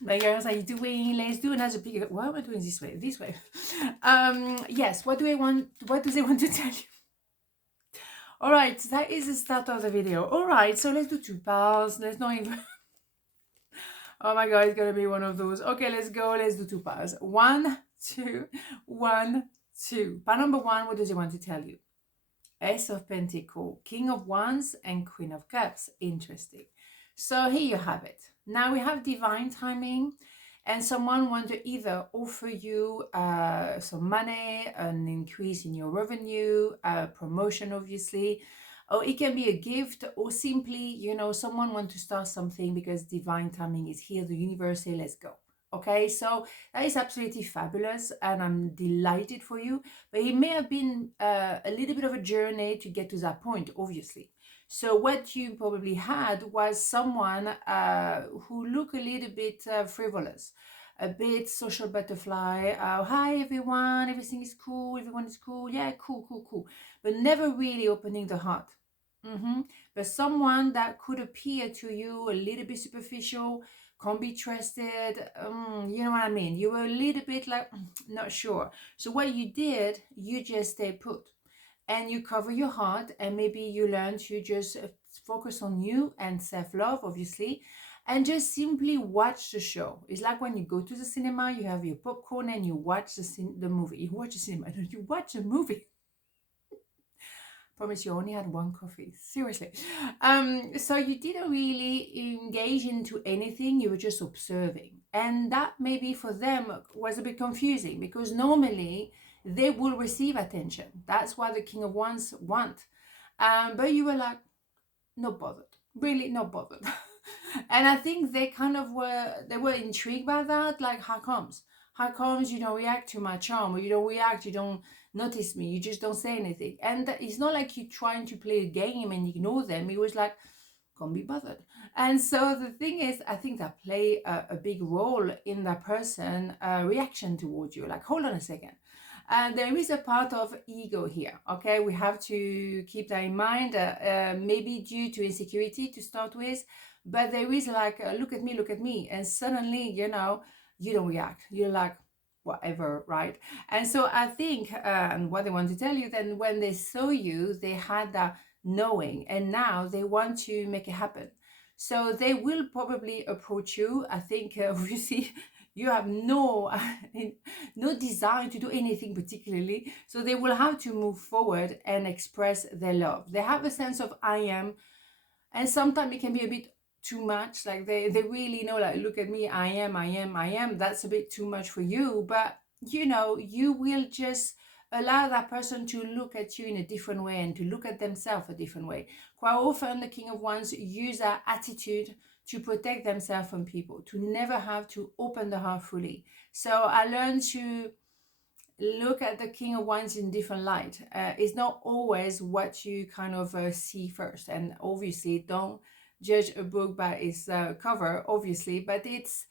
My girls are doing, let's do another big, what am I doing this way? This way. Yes, what do I want, what do they want to tell you? All right, that is the start of the video. All right, so let's do 2 parts. Let's not even, oh my God, it's gonna be one of those. Okay, let's go, let's do 2 parts. 1, 2, 1, 2. Part number 1, what does it want to tell you? Ace of Pentacles, King of Wands, and Queen of Cups. Interesting. So here you have it. Now we have divine timing, and someone wants to either offer you some money, an increase in your revenue, promotion, obviously, or it can be a gift, or simply, you know, someone wants to start something because divine timing is here. The universe say, let's go. Okay, so that is absolutely fabulous, and I'm delighted for you. But it may have been a little bit of a journey to get to that point, obviously. So what you probably had was someone who looked a little bit frivolous, a bit social butterfly. Hi everyone, everything is cool, everyone is cool. Yeah, cool, cool, cool. But never really opening the heart. But someone that could appear to you a little bit superficial, can't be trusted. You know what I mean? You were a little bit like, not sure. So what you did, you just stay put and you cover your heart, and maybe you learn to just focus on you and self-love, obviously, and just simply watch the show. It's like when you go to the cinema, you have your popcorn and you watch the movie. You watch the cinema, you watch a movie. Promise you only had 1 coffee, seriously. So you didn't really engage into anything, you were just observing, and that maybe for them was a bit confusing, because normally they will receive attention. That's what the King of Wands want, but you were like, not bothered, really not bothered. And I think they kind of were intrigued by that, like, how comes you don't react to my charm, or you don't react, you don't notice me, you just don't say anything. And it's not like you're trying to play a game and ignore them. It was like, can't be bothered. And so the thing is, I think that play a big role in that person reaction towards you, like, hold on a second. There is a part of ego here, okay? We have to keep that in mind, maybe due to insecurity to start with, but there is like, look at me, and suddenly, you know, you don't react. You're like, whatever, right? And so I think, and what they want to tell you, then when they saw you, they had that knowing, and now they want to make it happen. So they will probably approach you. I think, obviously, you have no no desire to do anything particularly, so they will have to move forward and express their love. They have a sense of I am, and sometimes it can be a bit too much, like they really know, like, look at me, I am. That's a bit too much for you, but you know, you will just allow that person to look at you in a different way and to look at themselves a different way. Quite often the King of Wands use that attitude to protect themselves from people, to never have to open the heart fully. So I learned to look at the King of Wands in different light. It's not always what you kind of see first, and obviously don't judge a book by its cover, obviously, but it's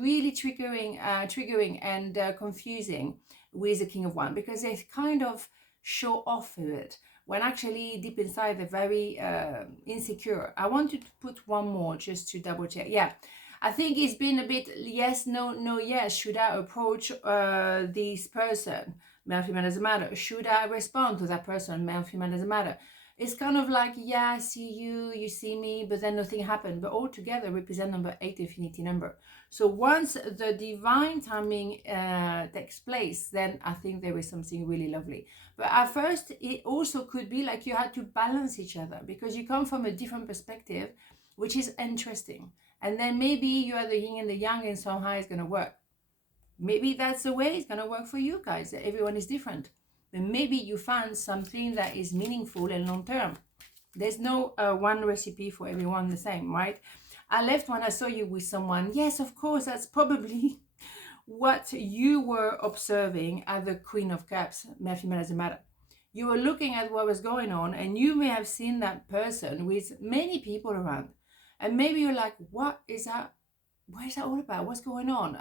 really triggering and confusing with the King of Wands, because they kind of show off with it when actually deep inside they're very insecure. I want to put one more just to double check. Yeah, I think it's been a bit yes, no, no, yes. Should I approach this person? Male, female, doesn't matter. Should I respond to that person? Male, female, doesn't matter. It's kind of like, yeah, I see you, you see me, but then nothing happened. But all together represent number 8, infinity number. So once the divine timing takes place, then I think there is something really lovely. But at first, it also could be like you had to balance each other, because you come from a different perspective, which is interesting. And then maybe you are the yin and the yang, and somehow it's going to work. Maybe that's the way it's going to work for you guys. Everyone is different. But maybe you find something that is meaningful and long term. There's no one recipe for everyone the same, right? I left when I saw you with someone. Yes, of course, that's probably what you were observing at the Queen of Cups. Male, female, doesn't matter. You were looking at what was going on, and you may have seen that person with many people around. And maybe you're like, what is that? What is that all about? What's going on?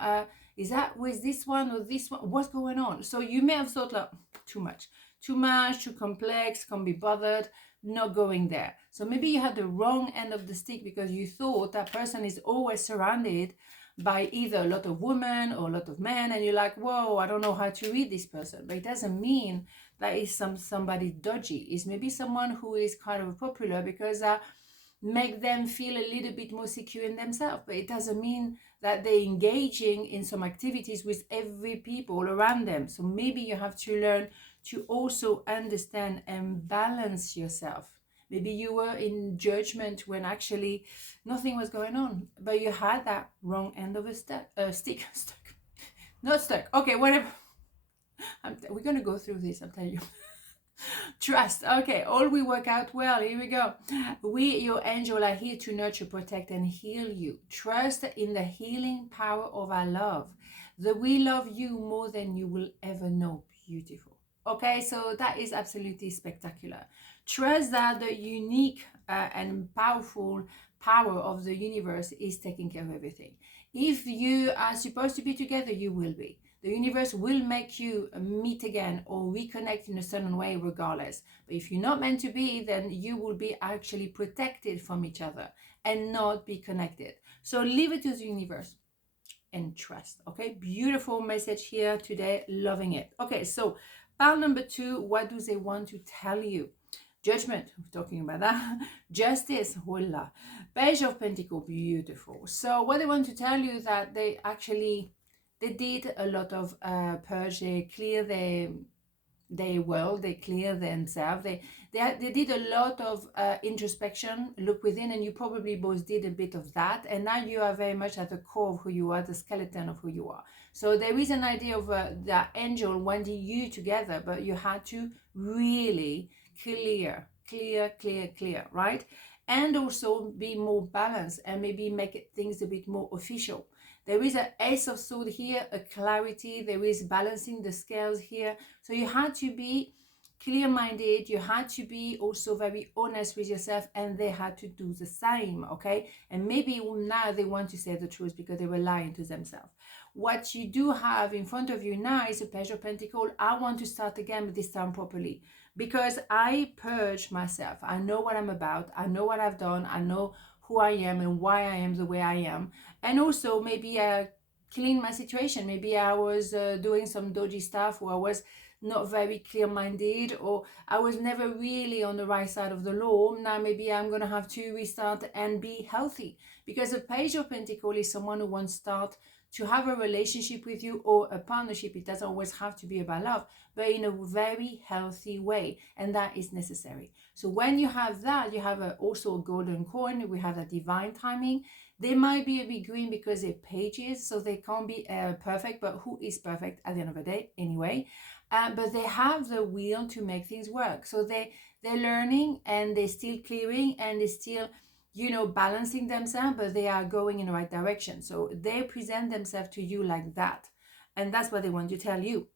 Is that with this one or this one? What's going on? So you may have thought, like, too much, too complex, can't be bothered, not going there. So maybe you had the wrong end of the stick, because you thought that person is always surrounded by either a lot of women or a lot of men, and you're like, whoa, I don't know how to read this person. But it doesn't mean that is somebody dodgy. It's maybe someone who is kind of popular because make them feel a little bit more secure in themselves. But it doesn't mean that they're engaging in some activities with every people around them. So maybe you have to learn to also understand and balance yourself. Maybe you were in judgment when actually nothing was going on, but you had that wrong end of a stick, stuck, not stuck. Okay, whatever. We're gonna go through this. I'm telling you. Trust. Okay, all will work out well. Here we go. We, your angel, are here to nurture, protect, and heal you. Trust in the healing power of our love. That we love you more than you will ever know. Beautiful. Okay, so that is absolutely spectacular. Trust that the unique and powerful power of the universe is taking care of everything. If you are supposed to be together, you will be. The universe will make you meet again or reconnect in a certain way regardless. But if you're not meant to be, then you will be actually protected from each other and not be connected. So leave it to the universe and trust. Okay, beautiful message here today. Loving it. Okay, so pile number 2, what do they want to tell you? Judgment, we're talking about that. Justice, voila. Page of Pentacles, beautiful. So what they want to tell you that they did a lot of purge. They clear their world, they clear themselves. They did a lot of introspection, look within, and you probably both did a bit of that. And now you are very much at the core of who you are, the skeleton of who you are. So there is an idea of the angel wanting you together, but you had to really clear, right? And also be more balanced and maybe make things a bit more official. There is an Ace of Swords here, a clarity. There is balancing the scales here. So you had to be clear-minded. You had to be also very honest with yourself, and they had to do the same, okay? And maybe now they want to say the truth because they were lying to themselves. What you do have in front of you now is a Page of Pentacles. I want to start again, but this time properly, because I purge myself. I know what I'm about. I know what I've done. I know who I am and why I am the way I am. And also maybe clean my situation. Maybe I was doing some dodgy stuff, or I was not very clear-minded, or I was never really on the right side of the law. Now maybe I'm going to have to restart and be healthy, because a Page of Pentacles is someone who wants to start to have a relationship with you or a partnership. It doesn't always have to be about love, but in a very healthy way, and that is necessary. So when you have that, you have also a golden coin. We have a divine timing. They might be a bit green because they're pages, so they can't be perfect, but who is perfect at the end of the day anyway? But they have the will to make things work. So they're learning, and they're still clearing, and they're still, balancing themselves, but they are going in the right direction. So they present themselves to you like that. And that's what they want to tell you.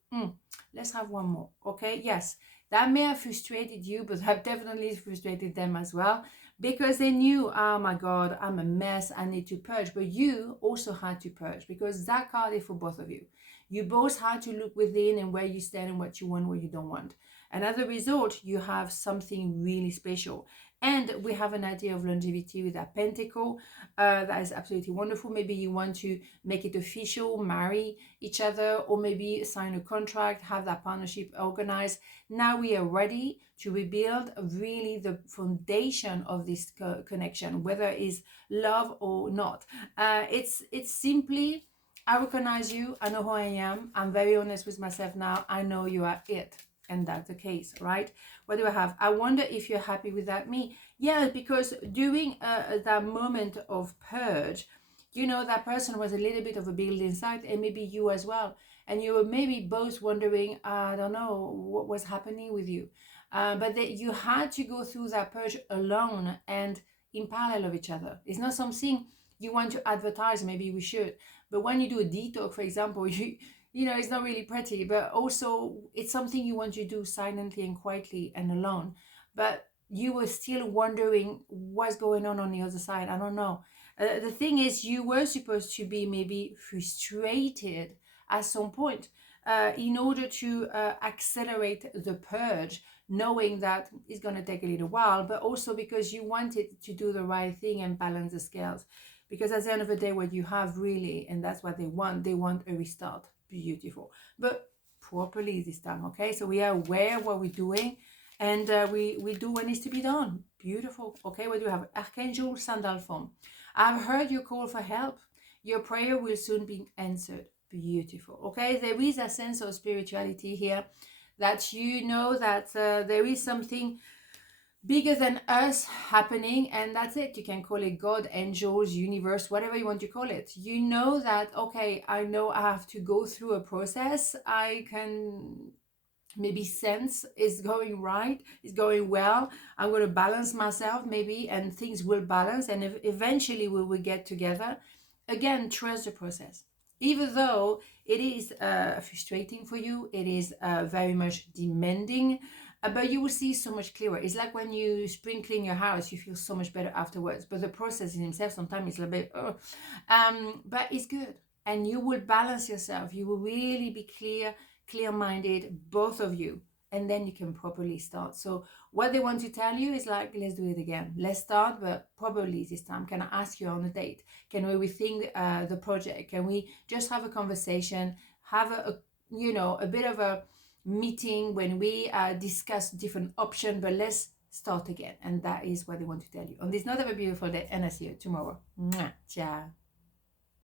Let's have one more. Okay, yes. That may have frustrated you, but have definitely frustrated them as well, because they knew, oh my God, I'm a mess, I need to purge. But you also had to purge, because that card is for both of you. You both had to look within and where you stand and what you want, what you don't want. And as a result, you have something really special. And we have an idea of longevity with that pentacle. That is absolutely wonderful. Maybe you want to make it official, marry each other, or maybe sign a contract, have that partnership organized. Now we are ready to rebuild really the foundation of this connection, whether it's love or not. It's simply, I recognize you. I know who I am. I'm very honest with myself now. I know you are it. And that's the case, right? What do I have? I wonder if you're happy with that. Me, yeah, because during that moment of purge, that person was a little bit of a building site, and maybe you as well. And you were maybe both wondering, I don't know what was happening with you. But you had to go through that purge alone and in parallel of each other. It's not something you want to advertise. Maybe we should. But when you do a detox, for example, it's not really pretty, but also it's something you want to do silently and quietly and alone. But you were still wondering what's going on the other side. I don't know. The thing is, you were supposed to be maybe frustrated at some point in order to accelerate the purge, knowing that it's going to take a little while, but also because you wanted to do the right thing and balance the scales. because at the end of the day, what you have really, and that's what they want a restart. Beautiful, but properly this time. Okay, so we are aware of what we're doing, and we do what needs to be done. Beautiful. Okay, what do you have? Archangel Sandalphon. I've heard your call for help. Your prayer will soon be answered. Beautiful. Okay, there is a sense of spirituality here, that you know that there is something bigger than us happening, and that's it. You can call it God, angels, universe, whatever you want to call it. You know that, okay, I know I have to go through a process. I can maybe sense is going right, is going well. I'm going to balance myself maybe, and things will balance, and eventually we will get together. Again, trust the process. Even though it is frustrating for you, it is very much demanding, but you will see so much clearer. It's like when you spring clean your house, you feel so much better afterwards. But the process in itself sometimes is a bit, but it's good. And you will balance yourself. You will really be clear-minded, both of you, and then you can properly start. So what they want to tell you is like, let's do it again. Let's start, but probably this time. Can I ask you on a date? Can we rethink the project? Can we just have a conversation, have a bit of a meeting when we discuss different options, but let's start again. And that is what they want to tell you on this. Not have a beautiful day, and I see you tomorrow. Mwah. Ciao.